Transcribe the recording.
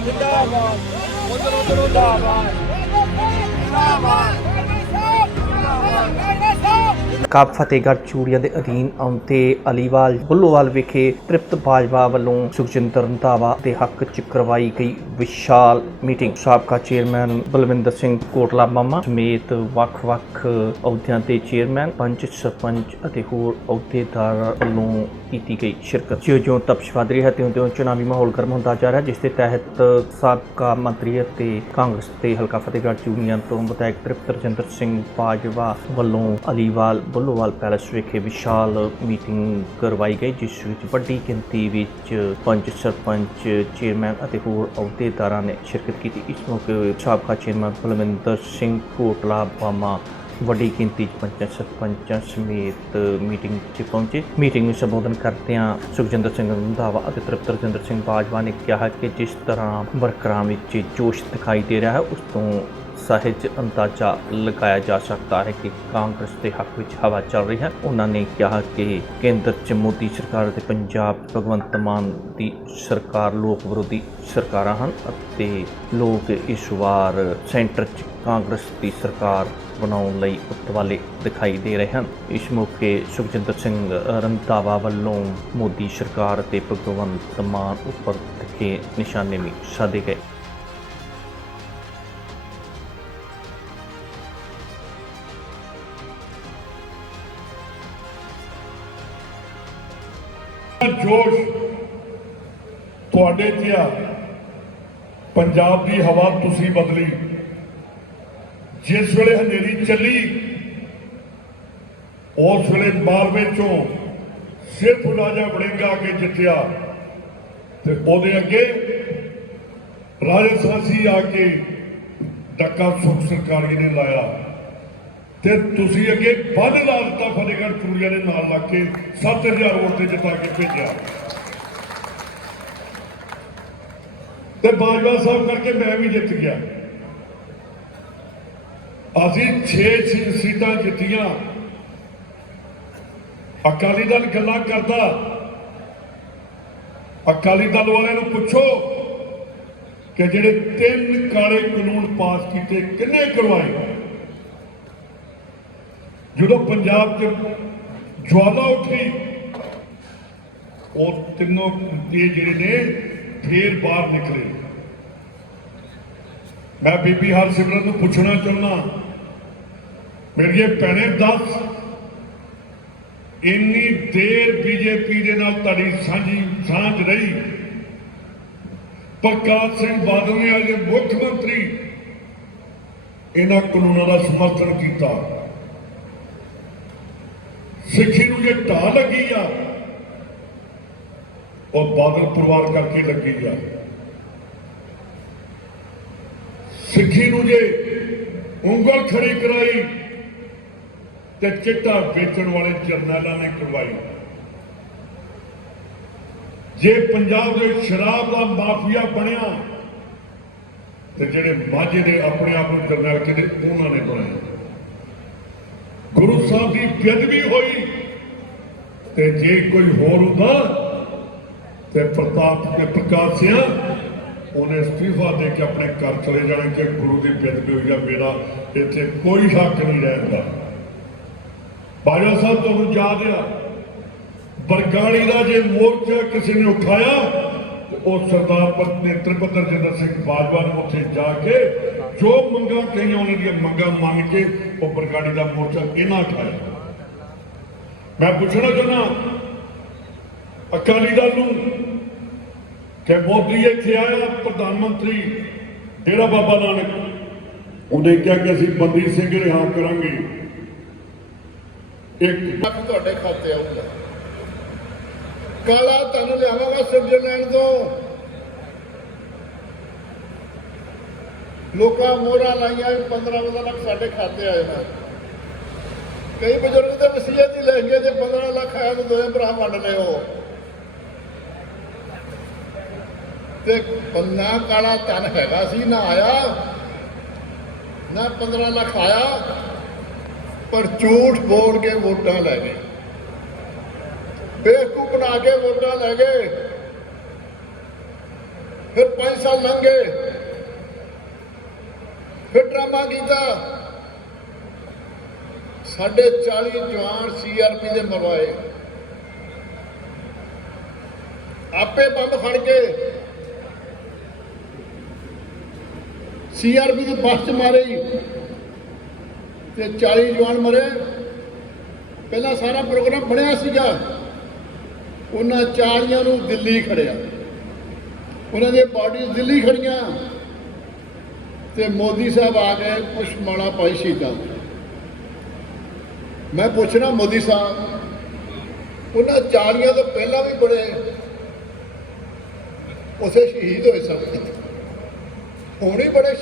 ਜਿੰਦਾਬਾਦ। ਜਿੰਦਾਬਾਦ ਜਿੰਦਾਬਾਦ ਕਾਬ ਫਤਿਹਗੜ੍ਹ ਚੂੜੀਆਂ ਦੇ ਅਧੀਨ ਆਉਂਦੇ ਅਲੀਵਾਲ ਬੁੱਲੋਵਾਲ ਵਿਖੇ ਤ੍ਰਿਪਤ ਬਾਜਵਾ ਵੱਲੋਂ ਸੁਖਜਿੰਦਰ ਰੰਧਾਵਾ ਦੇ ਹੱਕ ਚ ਕਰਵਾਈ ਗਈ ਵਿਸ਼ਾਲ ਮੀਟਿੰਗ। ਸਾਬਕਾ ਚੇਅਰਮੈਨ ਬਲਵਿੰਦਰ ਸਿੰਘ ਕੋਟਲਾ ਮਾਮਾ ਸਮੇਤ ਵੱਖ-ਵੱਖ ਅਹੁਦਿਆਂ ਦੇ ਚੇਅਰਮੈਨ, ਪੰਚ ਸਰਪੰਚ ਅਤੇ ਹੋਰ ਅਹੁਦੇਦਾਰਾਂ ਵੱਲੋਂ ਕੀਤੀ ਗਈ ਸ਼ਿਰਕਤ। ਜਿਉਂ-ਜਿਉਂ ਤਪਸ਼ ਵਧ ਰਹੀ ਹੈ ਤਿਉਂ-ਤਿਉਂ ਚੁਣਾਵੀ ਮਾਹੌਲ ਗਰਮ ਹੁੰਦਾ ਜਾ ਰਿਹਾ, ਜਿਸ ਦੇ ਤਹਿਤ ਸਾਬਕਾ ਮੰਤਰੀ ਅਤੇ ਕਾਂਗਰਸ ਦੇ ਹਲਕਾ ਫਤਿਹਗੜ੍ਹ ਚੂੜੀਆਂ ਤੋਂ ਵਿਧਾਇਕ ਤ੍ਰਿਪਤ ਰਜਿੰਦਰ ਸਿੰਘ ਬਾਜਵਾ ਵੱਲੋਂ ਅਲੀਵਾਲ ਬੁੱਲੋਵਾਲ ਪੈਲੇਸ ਵਿਖੇ ਵਿਸ਼ਾਲ ਮੀਟਿੰਗ ਕਰਵਾਈ ਗਈ, ਜਿਸ ਵਿੱਚ ਵੱਡੀ ਗਿਣਤੀ ਵਿੱਚ ਪੰਚ ਸਰਪੰਚ, ਚੇਅਰਮੈਨ ਅਤੇ ਹੋਰ ਅਹੁਦੇਦਾਰਾਂ ਨੇ ਸ਼ਿਰਕਤ ਕੀਤੀ। ਇਸ ਮੌਕੇ ਸਾਬਕਾ ਚੇਅਰਮੈਨ ਬਲਵਿੰਦਰ ਸਿੰਘ ਕੋਟਲਾ ਬਾਮਾ, ਵੱਡੀ ਗਿਣਤੀ 'ਚ ਪੰਚਾਂ ਸਰਪੰਚਾਂ ਸਮੇਤ ਮੀਟਿੰਗ 'ਚ ਪਹੁੰਚੇ। ਮੀਟਿੰਗ ਨੂੰ ਸੰਬੋਧਨ ਕਰਦਿਆਂ ਸੁਖਜਿੰਦਰ ਸਿੰਘ ਰੰਧਾਵਾ ਅਤੇ ਤ੍ਰਿਪਤ ਰਜਿੰਦਰ ਸਿੰਘ ਬਾਜਵਾ ਨੇ ਕਿਹਾ ਕਿ ਜਿਸ ਤਰ੍ਹਾਂ ਵਰਕਰਾਂ ਵਿੱਚ ਜੋਸ਼ ਦਿਖਾਈ ਦੇ ਰਿਹਾ ਹੈ, ਉਸ ਤੋਂ ਸਹਿਜ ਅੰਦਾਜ਼ਾ ਲਗਾਇਆ ਜਾ ਸਕਦਾ ਹੈ ਕਿ ਕਾਂਗਰਸ ਦੇ ਹੱਕ ਵਿੱਚ ਹਵਾ ਚੱਲ ਰਹੀ ਹੈ। ਉਹਨਾਂ ਨੇ ਕਿਹਾ ਕਿ ਕੇਂਦਰ 'ਚ ਮੋਦੀ ਸਰਕਾਰ ਅਤੇ ਪੰਜਾਬ ਭਗਵੰਤ ਮਾਨ ਦੀ ਸਰਕਾਰ ਲੋਕ ਵਿਰੋਧੀ ਸਰਕਾਰਾਂ ਹਨ ਅਤੇ ਲੋਕ ਇਸ ਵਾਰ ਸੈਂਟਰ 'ਚ ਕਾਂਗਰਸ ਦੀ ਸਰਕਾਰ ਬਣਾਉਣ ਲਈ ਉਤਵਾਲੇ ਦਿਖਾਈ ਦੇ ਰਹੇ ਹਨ। ਇਸ ਮੌਕੇ ਸੁਖਜਿੰਦਰ ਸਿੰਘ ਰੰਧਾਵਾ ਵੱਲੋਂ ਮੋਦੀ ਸਰਕਾਰ ਅਤੇ ਭਗਵੰਤ ਮਾਨ ਉੱਪਰ ਤਿੱਖੇ ਨਿਸ਼ਾਨੇ ਵੀ ਸਾਧੇ ਗਏ। ਜੋਸ਼ ਤੁਹਾਡੇ 'ਚ ਆ। ਪੰਜਾਬ ਦੀ ਹਵਾ ਤੁਸੀਂ ਬਦਲੀ। ਜਿਸ ਵੇਲੇ ਹਨੇਰੀ ਚੱਲੀ, ਉਸ ਵੇਲੇ ਮਾਲਵੇ ਚੋਂ ਸਿਰਫ ਰਾਜਾ ਵੜਿੰਗਾ ਕੇ ਜਿੱਤਿਆ। ਤੇ ਉਹਦੇ ਅੱਗੇ ਰਾਜਸਥਾਨੀ ਆ ਕੇ ਡੱਕਾ ਸੁਖ ਸਰਕਾਰੀ ਨੇ ਲਾਇਆ। ਤੇ ਤੁਸੀਂ ਅੱਗੇ ਬੰਨ ਲਾ ਦਿੱਤਾ ਫਤਿਹਗੜ੍ਹ ਚੂੜੀਆਂ ਦੇ ਨਾਲ ਲੱਗ ਕੇ 7000 ਵੋਟ ਤੇ ਜਿਤਾ ਕੇ ਭੇਜਿਆ। ਤੇ ਬਾਜਵਾ ਸਾਹਿਬ ਕਰਕੇ ਮੈਂ ਵੀ ਜਿੱਤ ਗਿਆ। ਅਸੀਂ 6 ਸੀਟਾਂ ਜਿੱਤੀਆਂ। ਅਕਾਲੀ ਦਲ ਗੱਲਾਂ ਕਰਦਾ। ਅਕਾਲੀ ਦਲ ਵਾਲਿਆਂ ਨੂੰ ਪੁੱਛੋ ਕਿ ਜਿਹੜੇ ਤਿੰਨ ਕਾਲੇ ਕਾਨੂੰਨ ਪਾਸ ਕੀਤੇ ਕਿੰਨੇ ਕਰਵਾਏ ਜਦੋਂ ਪੰਜਾਬ 'ਚ ਜਵਾਲਾ ਉੱਠੀ, ਉਹ ਤਿੰਨੋਂ ਇਹ ਜਿਹੜੇ ਨੇ, ਫੇਰ ਬਾਹਰ ਨਿਕਲੇ। ਮੈਂ ਬੀਬੀ ਹਰਸਿਮਰਨ ਨੂੰ ਪੁੱਛਣਾ ਚਾਹੁੰਦਾ ਮੇਰੀਏ ਭੈਣੇ ਦੱਸ, ਇੰਨੀ ਦੇਰ ਬੀਜੇਪੀ ਦੇ ਨਾਲ ਤੁਹਾਡੀ ਸਾਂਝੀ ਸਾਂਝ ਰਹੀ? ਪ੍ਰਕਾਸ਼ ਸਿੰਘ ਬਾਦਲ ਨੇ ਅਜੇ ਮੁੱਖ ਮੰਤਰੀ ਇਹਨਾਂ ਕਾਨੂੰਨਾਂ ਦਾ ਸਮਰਥਨ ਕੀਤਾ। ਸਿੱਖੀ ਨੂੰ ਜੇ ਢਾਹ ਲੱਗੀ ਆ, ਉਹ ਬਾਦਲ ਪਰਿਵਾਰ ਕਰਕੇ ਲੱਗੀ ਆ। ਸਿੱਖੀ ਨੂੰ ਜੇ ਉਂਗਲ ਖੜੀ ਕਰਾਈ ਤੇ ਚਿੱਟਾ ਵੇਚਣ ਵਾਲੇ ਜਰਨੈਲਾਂ ਨੇ ਕਰਵਾਈ। ਜੇ ਪੰਜਾਬ ਦੇ ਸ਼ਰਾਬ ਦਾ ਮਾਫੀਆ ਬਣਿਆ ਤੇ ਜਿਹੜੇ ਮਾਝੇ ਦੇ ਆਪਣੇ ਆਪ ਨੂੰ ਜਰਨੈਲ ਕਹਿੰਦੇ ਉਹਨਾਂ ਨੇ ਬਣਾਇਆ। ਗੁਰੂ ਸਾਹਿਬ ਦੀ ਬੇਅਦਬੀ ਹੋਈ ਤੇ ਜੇ ਕੋਈ ਹੋਰ ਹੁੰਦਾ ਤੇ ਪ੍ਰਤਾਪ ਤੇ ਪ੍ਰਕਾਸ਼ ਉਹਨੇ ਅਸਤੀਫਾ ਦੇ ਕੇ ਆਪਣੇ ਘਰ ਚਲੇ ਜਾਣਾ ਕਿ ਗੁਰੂ ਦੀ ਬੇਅਦਬੀ ਹੋਈ ਆ, ਮੇਰਾ ਇੱਥੇ ਕੋਈ ਹੱਕ ਨਹੀਂ ਰਹਿੰਦਾ ਬਾਜਾ ਸਾਹਿਬ, ਤੁਹਾਨੂੰ ਯਾਦ ਆ, ਬਰਗਾੜੀ ਦਾ ਜੇ ਮੋਰਚਾ ਕਿਸੇ ਨੇ ਉਠਾਇਆ ਉਹ ਸਰਦਾਰ ਪਤਨੀ ਤ੍ਰਿਪਤ ਸਿੰਘ ਬਾਜਵਾ ਨੂੰ ਉੱਥੇ ਜਾ ਕੇ ਜੋ ਮੰਗਾਂ ਕਹੀਆਂ ਉਹਨਾਂ ਦੀਆਂ ਮੰਗਾਂ ਮੰਨ ਕੇ ਉਹ ਬਰਗਾੜੀ ਦਾ ਮੋਰਚਾ ਇਹਨਾਂ ਉਠਾਇਆ ਮੈਂ ਪੁੱਛਣਾ ਚਾਹੁੰਦਾ ਅਕਾਲੀ ਦਲ ਨੂੰ ਕਿ ਮੋਦੀ ਇੱਥੇ ਆਇਆ, ਪ੍ਰਧਾਨ ਮੰਤਰੀ ਡੇਰਾ ਬਾਬਾ ਨਾਨਕ, ਉਹਨੇ ਕਿਹਾ ਕਿ ਅਸੀਂ ਬੰਦੀ ਸਿੰਘ ਰਿਹਾ ਕਰਾਂਗੇ। ਇੱਕ ਤੁਹਾਡੇ ਖਾਤੇ ਆਊਗਾ ਕਾਲਾ ਧਨ ਲਿਆਵਾਂਗਾ ਸਵਿਟਜ਼ਰਲੈਂਡ ਤੋਂ। ਲੋਕਾਂ ਮੋਹਰਾਂ ਲਾਈਆਂ 15 15 ਲੱਖ ਸਾਡੇ ਖਾਤੇ ਆਏ ਨੇ। ਕਈ ਬਜ਼ੁਰਗ ਤੇ ਵਸੀਅਤ ਹੀ ਲੈ ਗਏ ਜੇ 15 ਲੱਖ ਆਇਆ ਤਾਂ ਦੋਵੇਂ ਭਰਾ ਵੰਡ ਲਿਓ। ਤੇ ਪੰਨਾ ਕਾਲਾ ਧਨ ਹੈਗਾ ਸੀ, ਨਾ ਆਇਆ, ਨਾ 15 ਲੱਖ ਆਇਆ, ਪਰ ਝੂਠ ਬੋਲ ਕੇ ਵੋਟਾਂ ਲੈ ਗਏ। ਬੇਵਕੂਫ ਬਣਾ ਕੇ ਵੋਟਾਂ ਲੈ ਗਏ। ਫਿਰ 5 ਸਾਲ ਲੰਘ ਗਏ। ਫਿਰ ਡਰਾਮਾ ਕੀਤਾ। ਸਾਡੇ 40 ਜਵਾਨ ਸੀਆਰਪੀ ਦੇ ਮਰਵਾਏ। ਆਪੇ ਬੰਬ ਫੜ ਕੇ ਸੀਆਰਪੀ ਦੀ ਬੱਸ ਚ ਮਾਰੇ ਤੇ 40 ਜਵਾਨ ਮਰੇ। ਪਹਿਲਾਂ ਸਾਰਾ ਪ੍ਰੋਗਰਾਮ ਬਣਿਆ ਸੀਗਾ। ਉਹਨਾਂ 40 ਨੂੰ ਦਿੱਲੀ ਖੜਿਆ। ਉਹਨਾਂ ਦੀਆਂ ਬਾਡੀਜ਼ ਦਿੱਲੀ ਖੜੀਆਂ। ਤੇ ਮੋਦੀ ਸਾਹਿਬ ਆ ਗਏ ਪੁਸ਼ਮਾਲਾ ਪਾਈ ਸ਼ਹੀਦਾਂ ਮੈਂ ਪੁੱਛਣਾ ਮੋਦੀ ਸਾਹਿਬ, ਉਹਨਾਂ 40 ਤੋਂ ਪਹਿਲਾਂ ਵੀ ਬੜੇ ਉਸੇ ਸ਼ਹੀਦ ਹੋਏ ਸਭ ਹੁਣ ਹੀ ਬੜੇ